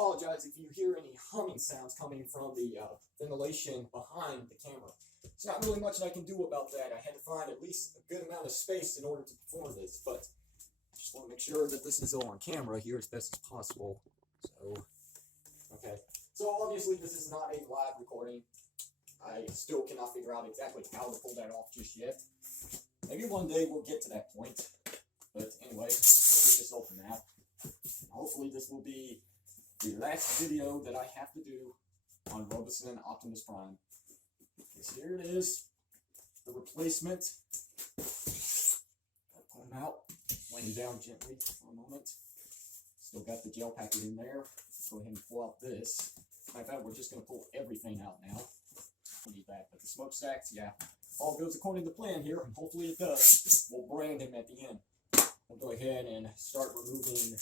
apologize if you hear any humming sounds coming from the ventilation behind the camera. There's not really much I can do about that. I had to find at least a good amount of space in order to perform this, but I just want to make sure that this is all on camera here as best as possible. So, okay. So obviously this is not a live recording. I still cannot figure out exactly how to pull that off just yet. Maybe one day we'll get to that point. But anyway, let's get this open now. Hopefully this will be the last video that I have to do on Robosen Optimus Prime. Because here it is, the replacement. Pull him out, lay him down gently for a moment. Still got the gel packet in there. Go ahead and pull out this. In fact, we're just going to pull everything out now. We'll need that, but the smokestacks, yeah, all goes according to plan here, and hopefully it does. We'll brand him at the end. We'll go ahead and start removing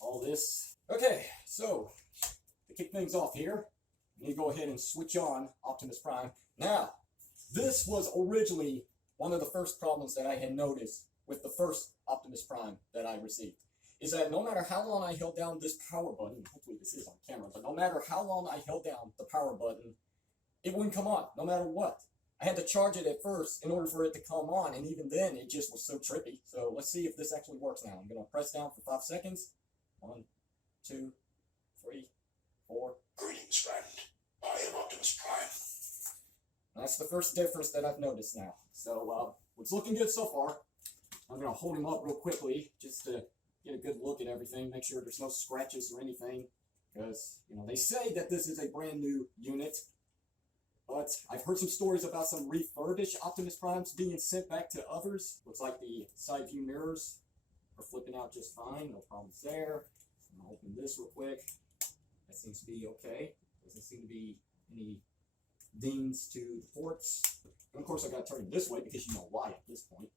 all this. Okay, so to kick things off here, we need to go ahead and switch on Optimus Prime. Now, this was originally one of the first problems that I had noticed with the first Optimus Prime that I received. Is that no matter how long I held down this power button, hopefully this is on camera, but no matter how long I held down the power button, it wouldn't come on, no matter what. I had to charge it at first in order for it to come on, and even then, it just was so trippy. So let's see if this actually works now. I'm going to press down for 5 seconds. 1, 2, 3, 4. Greetings, friend. I am Optimus Prime. That's the first difference that I've noticed now. So, it's looking good so far. I'm going to hold him up real quickly, just to get a good look at everything, make sure there's no scratches or anything. Because, you know, they say that this is a brand new unit. But I've heard some stories about some refurbished Optimus Primes being sent back to others. Looks like the side view mirrors are flipping out just fine. No problems there. I'm going to open this real quick. That seems to be okay. Doesn't seem to be any dings to the ports. And of course I got to turn it this way because you know why at this point.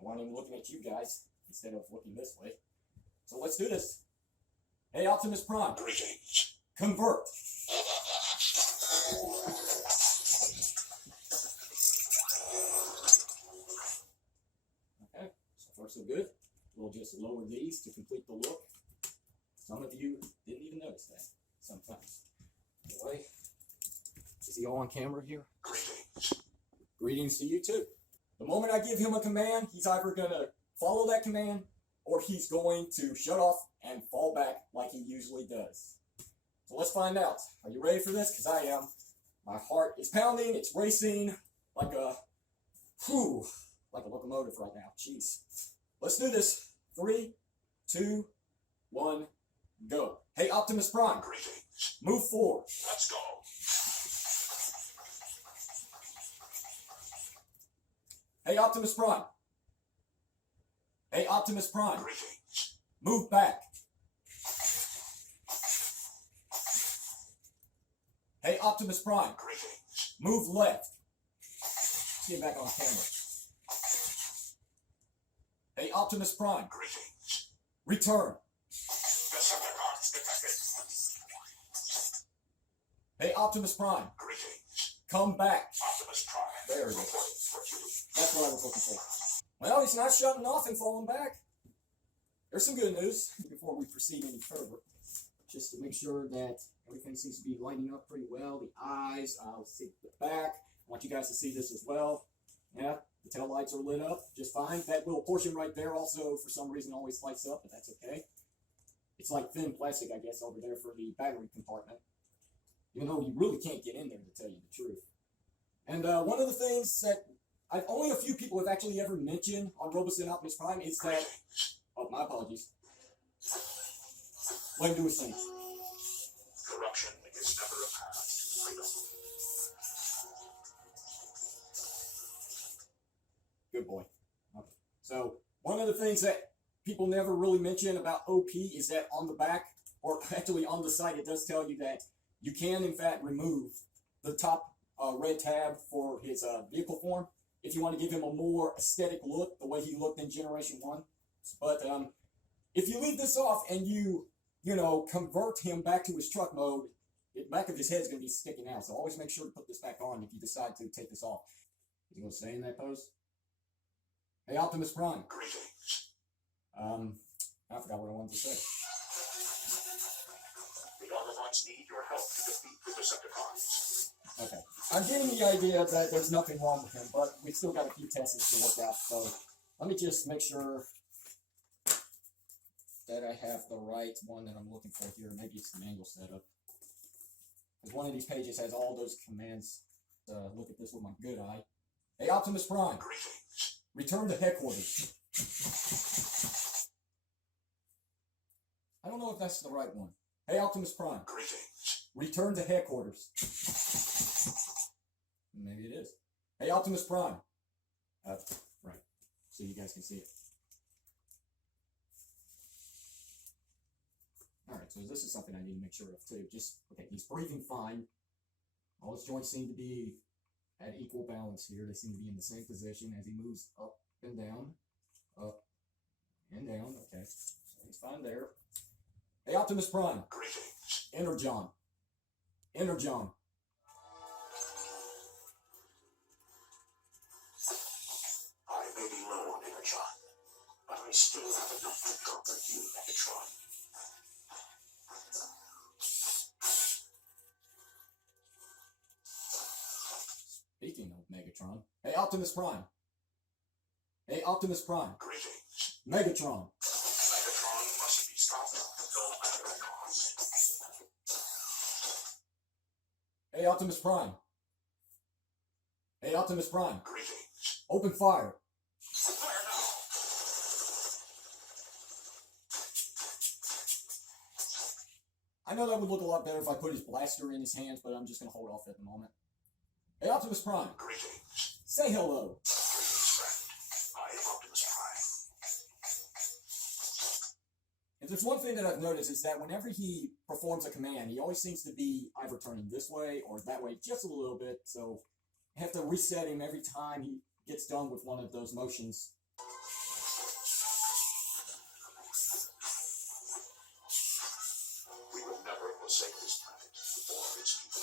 I want him looking at you guys instead of looking this way. So let's do this. Hey Optimus Prime. Greetings. Convert. Okay, so far so good. We'll just lower these to complete the look. Some of you didn't even notice that sometimes. Anyway, is he all on camera here? Greetings. Greetings to you too. The moment I give him a command, he's either going to follow that command or he's going to shut off and fall back like he usually does. So let's find out. Are you ready for this? Because I am. My heart is pounding. It's racing like a locomotive right now. Jeez. Let's do this. 3, 2, 1, go. Hey, Optimus Prime. Greetings. Move forward. Let's go. Hey, Optimus Prime. Hey, Optimus Prime. Greetings. Move back. Hey, Optimus Prime. Greetings. Move left. Let's get back on camera. Hey, Optimus Prime. Greetings. Return. Decepticons detected. Hey, Optimus Prime. Greetings. Come back. Optimus Prime. There it is. Reporting for duty. That's what I was looking for. Well, he's not shutting off and falling back. There's some good news before we proceed any further. Just to make sure that everything seems to be lining up pretty well. The eyes, I'll see the back. I want you guys to see this as well. Yeah, the tail lights are lit up just fine. That little portion right there also, for some reason, always lights up, but that's okay. It's like thin plastic, I guess, over there for the battery compartment. Even though you really can't get in there, to tell you the truth. And one of the things that only a few people have actually ever mentioned on Robosen Optimus Prime is that... Oh, my apologies. Let him do his thing. Corruption is never a path to freedom. Good boy. Okay. So, one of the things that people never really mention about OP is that on the back, or actually on the side, it does tell you that you can, in fact, remove the top red tab for his vehicle form if you want to give him a more aesthetic look, the way he looked in Generation 1. But if you leave this off and you convert him back to his truck mode, the back of his head is going to be sticking out. So always make sure to put this back on if you decide to take this off. Is he going to stay in that pose? Hey, Optimus Prime. Greetings. I forgot what I wanted to say. Autobots need your help to defeat the Decepticons. Okay. I'm getting the idea that there's nothing wrong with him, but we still got a few tests to work out, so let me just make sure that I have the right one that I'm looking for here. Maybe it's the manual setup. Because one of these pages has all those commands. Look at this with my good eye. Hey, Optimus Prime. Greetings. Return to headquarters. I don't know if that's the right one. Hey, Optimus Prime. Greetings. Return to headquarters. Maybe it is. Hey, Optimus Prime. Right. So you guys can see it. Alright, so this is something I need to make sure of too. Okay, he's breathing fine. All his joints seem to be at equal balance here. They seem to be in the same position as he moves up and down. Up and down. Okay, so he's fine there. Hey, Optimus Prime. Greetings. Energon. Energon. I may be low on Energon, but I still have enough to conquer you, Megatron. Speaking of Megatron. Hey, Optimus Prime. Hey, Optimus Prime. Greetings. Megatron. Megatron must be stopped, no matter the cost. Hey, Optimus Prime. Hey, Optimus Prime. Greetings. Open fire. Fire now. I know that would look a lot better if I put his blaster in his hands, but I'm just going to hold off at the moment. Hey, Optimus Prime. Greetings. Say hello. Greetings, friend. I am Optimus Prime. If there's one thing that I've noticed is that whenever he performs a command, he always seems to be either turning this way or that way just a little bit, so I have to reset him every time he gets done with one of those motions. We will never forsake this planet or its people.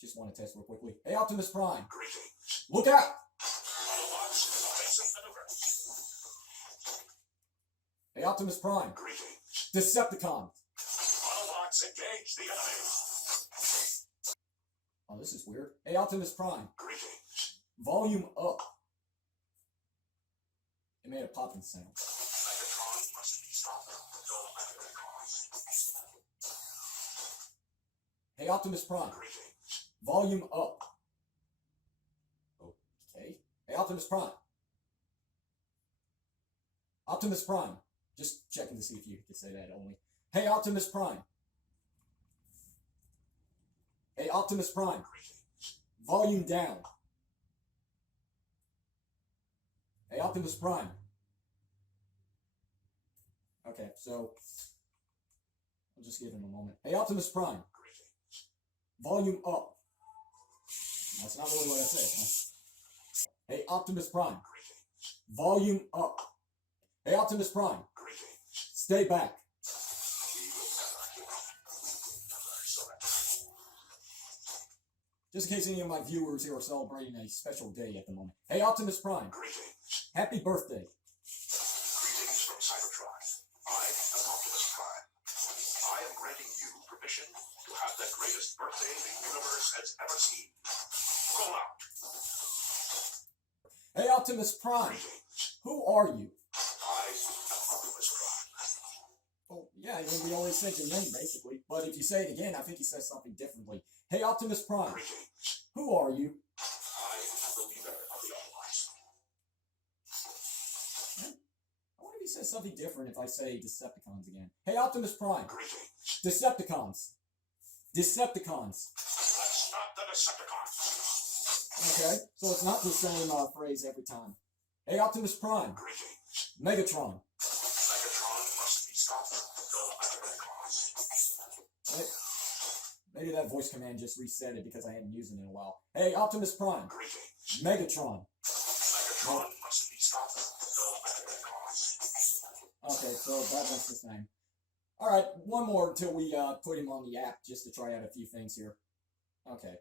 Just want to test real quickly. Hey, Optimus Prime. Greetings. Look out! Autobots, basic maneuver. Hey, Optimus Prime. Greetings. Decepticons. Autobots, engage the enemy. Oh, this is weird. Hey, Optimus Prime. Greetings. Volume up. It made a popping sound. Megatron must be stopped, no matter the cost. Hey, Optimus Prime. Greetings. Volume up. Okay. Hey, Optimus Prime. Optimus Prime. Just checking to see if you could say that only. Hey, Optimus Prime. Hey, Optimus Prime. Greetings. Volume down. Hey, Optimus Prime. Okay, so I'll just give him a moment. Hey, Optimus Prime. Greetings. Volume up. That's not really what I said, huh? Hey, Optimus Prime. Greetings. Volume up. Hey, Optimus Prime. Greetings. Stay back. We will never give up. Never surrender. Just in case any of my viewers here are celebrating a special day at the moment. Hey, Optimus Prime. Greetings. Happy birthday. Greetings from Cybertron. I am Optimus Prime. I am granting you permission to have the greatest birthday the universe has ever seen. Roll out. Hey, Optimus Prime. Greetings. Who are you? I am Optimus Prime. Oh, yeah, I mean, we always say your name, basically. But if you say it again, I think he says something differently. Hey, Optimus Prime. Greetings. Who are you? I am the leader of the Autobots. I wonder if he says something different if I say Decepticons again. Hey, Optimus Prime. Greetings. Decepticons. Decepticons. Let's stop the Decepticons. Okay, so it's not the same phrase every time. Hey, Optimus Prime. Greetings. Megatron. Megatron must be stopped, no matter the cost. Maybe that voice command just reset it because I hadn't used it in a while. Hey, Optimus Prime. Greetings. Megatron. Megatron must be stopped, no matter the cost. Okay, so that one's the same. Alright, one more until we put him on the app just to try out a few things here. Okay.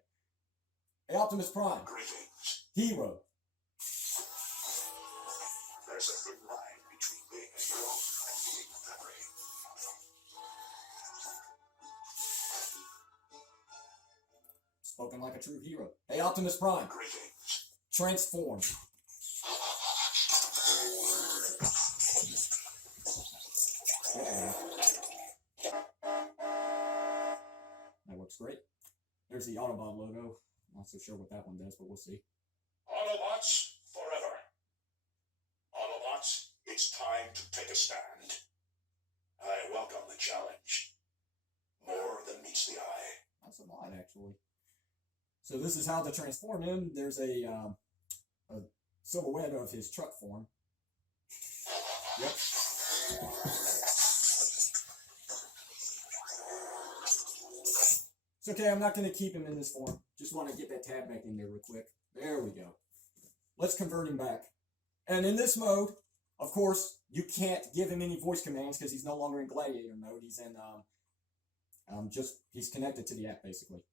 Hey, Optimus Prime. Greetings. Hero. There's a thin line between being a hero Spoken like a true hero. Hey, Optimus Prime. Greetings. Transform. That works great. There's the Autobot logo. Not so sure what that one does, but we'll see. Autobots forever. Autobots, it's time to take a stand. I welcome the challenge. More than meets the eye. That's a lot, actually. So this is how to transform him. There's a silhouette of his truck form. Yep. It's okay, I'm not going to keep him in this form. Just want to get that tab back in there real quick. There we go. Let's convert him back. And in this mode, of course, you can't give him any voice commands because he's no longer in gladiator mode. He's in, he's connected to the app, basically.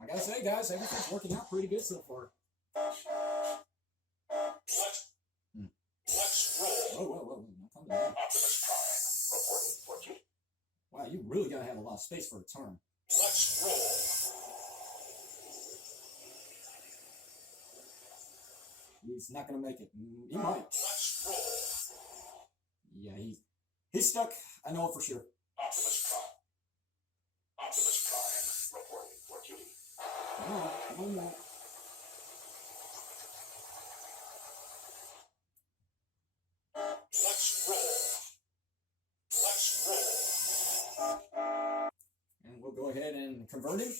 I gotta say, guys, everything's working out pretty good so far. Let's roll. Whoa. Not coming down. Optimus Prime, reporting for duty. Wow, you really gotta have a lot of space for a turn. Let's roll. He's not gonna make it. He might. Let's roll. Yeah, he's stuck. I know it for sure. Optimus Prime. Optimus Prime, reporting for duty. Come on. Let's roll. Let's roll. And we'll go ahead and convert him.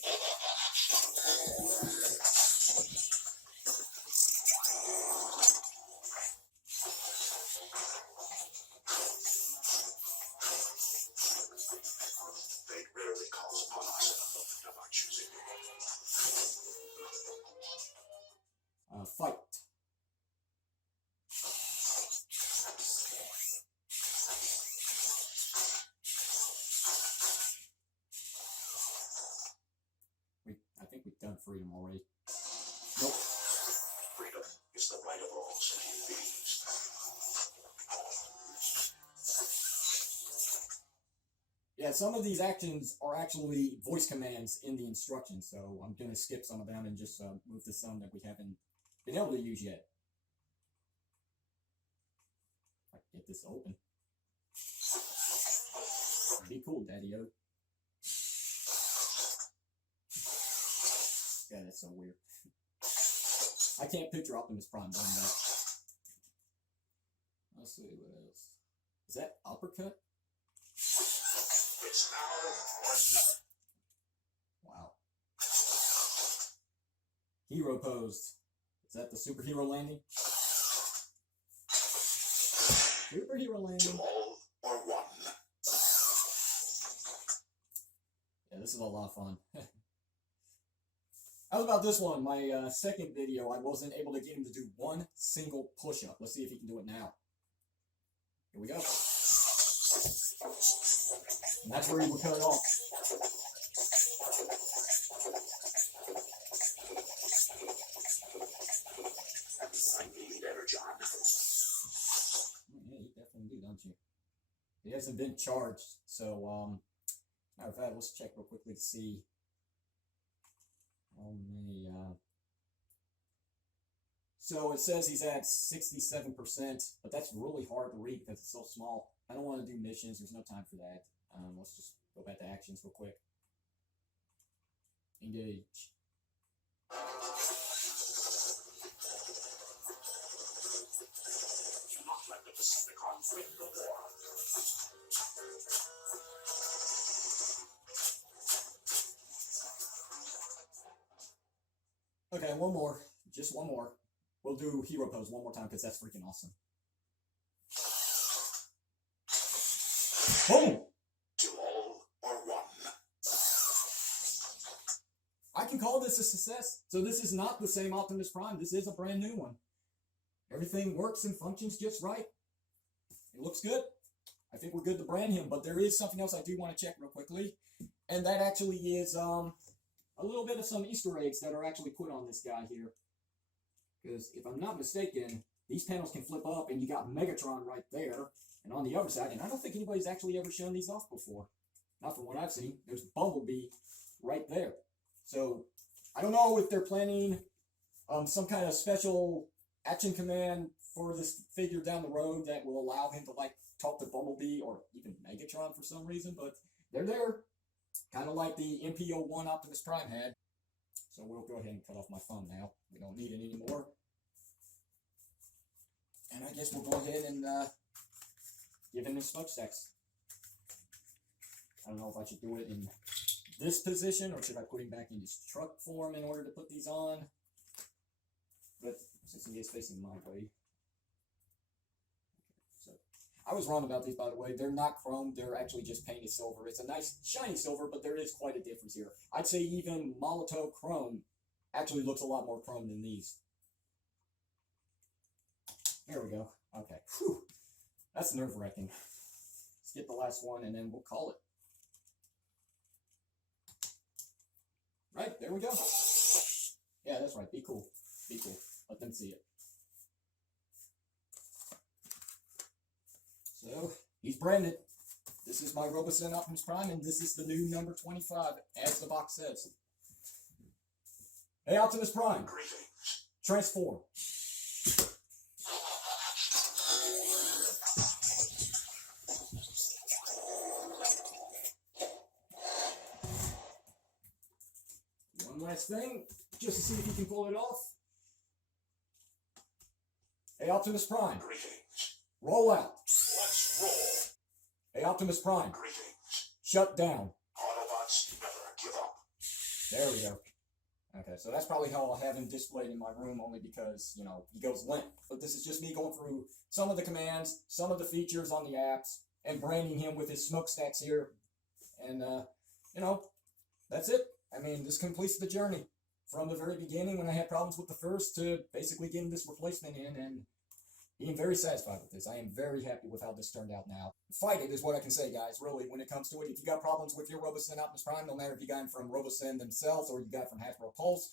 Fate rarely calls upon us in a moment of our choosing. Fight. I think we've done freedom already. Nope. Freedom is the right of all sentient beings. Yeah, some of these actions are actually voice commands in the instructions, so I'm going to skip some of them and just move to some that we haven't been able to use yet. If I can get this open. Be cool, Daddy-O. Yeah, that's so weird. I can't picture Optimus Prime doing that. Let's see what else. Is that uppercut? It's now or never. Wow. Hero posed. Is that the superhero landing? Superhero landing. All or one. Yeah, this is a lot of fun. How about this one? My second video, I wasn't able to get him to do one single push-up. Let's see if he can do it now. Here we go. And that's where he would cut it off. I need Energon. Yeah, you definitely do, don't you? He hasn't been charged, so, matter of fact, let's check real quickly to see how many, so it says he's at 67%, but that's really hard to read because it's so small. I don't want to do missions, there's no time for that. Let's just go back to actions real quick. Engage. Do not let the Decepticons win the war. Okay, one more. Just one more. We'll do hero pose one more time because that's freaking awesome. Boom! To all or one. I can call this a success. So this is not the same Optimus Prime. This is a brand new one. Everything works and functions just right. It looks good. I think we're good to brand him, but there is something else I do want to check real quickly. And that actually is a little bit of some Easter eggs that are actually put on this guy here. Because if I'm not mistaken, these panels can flip up, and you got Megatron right there, and on the other side, and I don't think anybody's actually ever shown these off before. Not from what I've seen. There's Bumblebee right there. So, I don't know if they're planning some kind of special action command for this figure down the road that will allow him to, like, talk to Bumblebee or even Megatron for some reason, but they're there. Kind of like the MP01 Optimus Prime had. So we'll go ahead and cut off my thumb now. We don't need it anymore. And I guess we'll go ahead and give him his smokestacks. I don't know if I should do it in this position or should I put him back in his truck form in order to put these on. But since he is facing my way. So I was wrong about these, by the way. They're not chrome. They're actually just painted silver. It's a nice shiny silver, but there is quite a difference here. I'd say even Molotov chrome actually looks a lot more chrome than these. There we go. Okay. Whew. That's nerve-wracking. Let's get the last one, and then we'll call it. Right, there we go. Yeah, that's right. Be cool. Be cool. Let them see it. So, he's branded. This is my Robosen Optimus Prime, and this is the new number 25, as the box says. Hey, Optimus Prime. Greetings. Transform. One last thing, just to see if you can pull it off. Hey, Optimus Prime. Greetings. Roll out. Let's roll. Hey, Optimus Prime. Greetings. Shut down. Autobots never give up. There we go. Okay, so that's probably how I'll have him displayed in my room, only because, you know, he goes limp. But this is just me going through some of the commands, some of the features on the apps, and branding him with his smokestacks here. And, you know, that's it. I mean, this completes the journey. From the very beginning, when I had problems with the first, to basically getting this replacement in, and being very satisfied with this. I am very happy with how this turned out now. Fight it is what I can say, guys, really, when it comes to it. If you got problems with your Robosen Optimus Prime, no matter if you got him from Robosen themselves or you got it from Hasbro Pulse,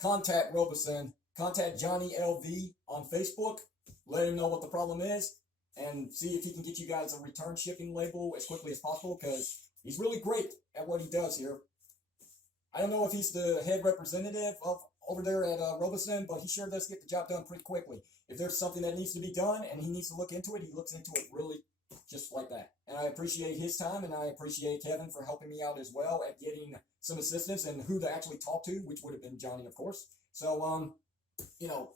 contact Robosen, contact Johnny LV on Facebook, let him know what the problem is, and see if he can get you guys a return shipping label as quickly as possible, because he's really great at what he does here. I don't know if he's the head representative of over there at Robosen, but he sure does get the job done pretty quickly. If there's something that needs to be done and he needs to look into it, he looks into it really just like that. And I appreciate his time, and I appreciate Kevin for helping me out as well at getting some assistance and who to actually talk to, which would have been Johnny, of course. So, you know,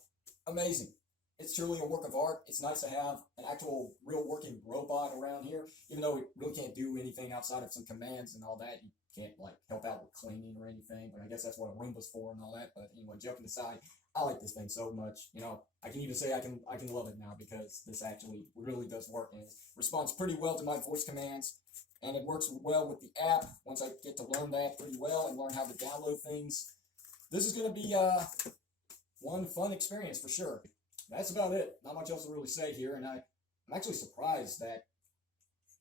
amazing. It's truly a work of art. It's nice to have an actual real working robot around here, even though it really can't do anything outside of some commands and all that. You can't, like, help out with cleaning or anything, but I guess that's what a Roomba's for and all that. But anyway, joking aside, I like this thing so much. You know, I can even say I can love it now, because this actually really does work, and it responds pretty well to my voice commands, and it works well with the app once I get to learn that pretty well and learn how to download things. This is going to be one fun experience for sure. That's about it. Not much else to really say here, and I'm actually surprised that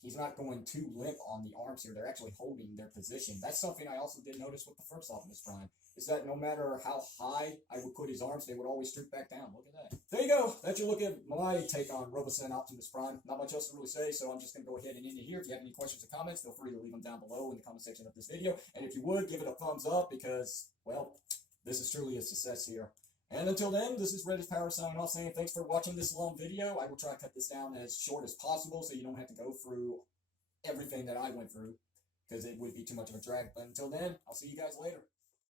he's not going too limp on the arms here. They're actually holding their position. That's something I also did notice with the first Optimus Prime, is that no matter how high I would put his arms, they would always droop back down. Look at that. There you go. That's your look at my take on Robosen Optimus Prime. Not much else to really say, so I'm just going to go ahead and end it here. If you have any questions or comments, feel free to leave them down below in the comment section of this video. And if you would, give it a thumbs up, because, well, this is truly a success here. And until then, this is Reddish Power signing off, saying thanks for watching this long video. I will try to cut this down as short as possible so you don't have to go through everything that I went through, because it would be too much of a drag. But until then, I'll see you guys later.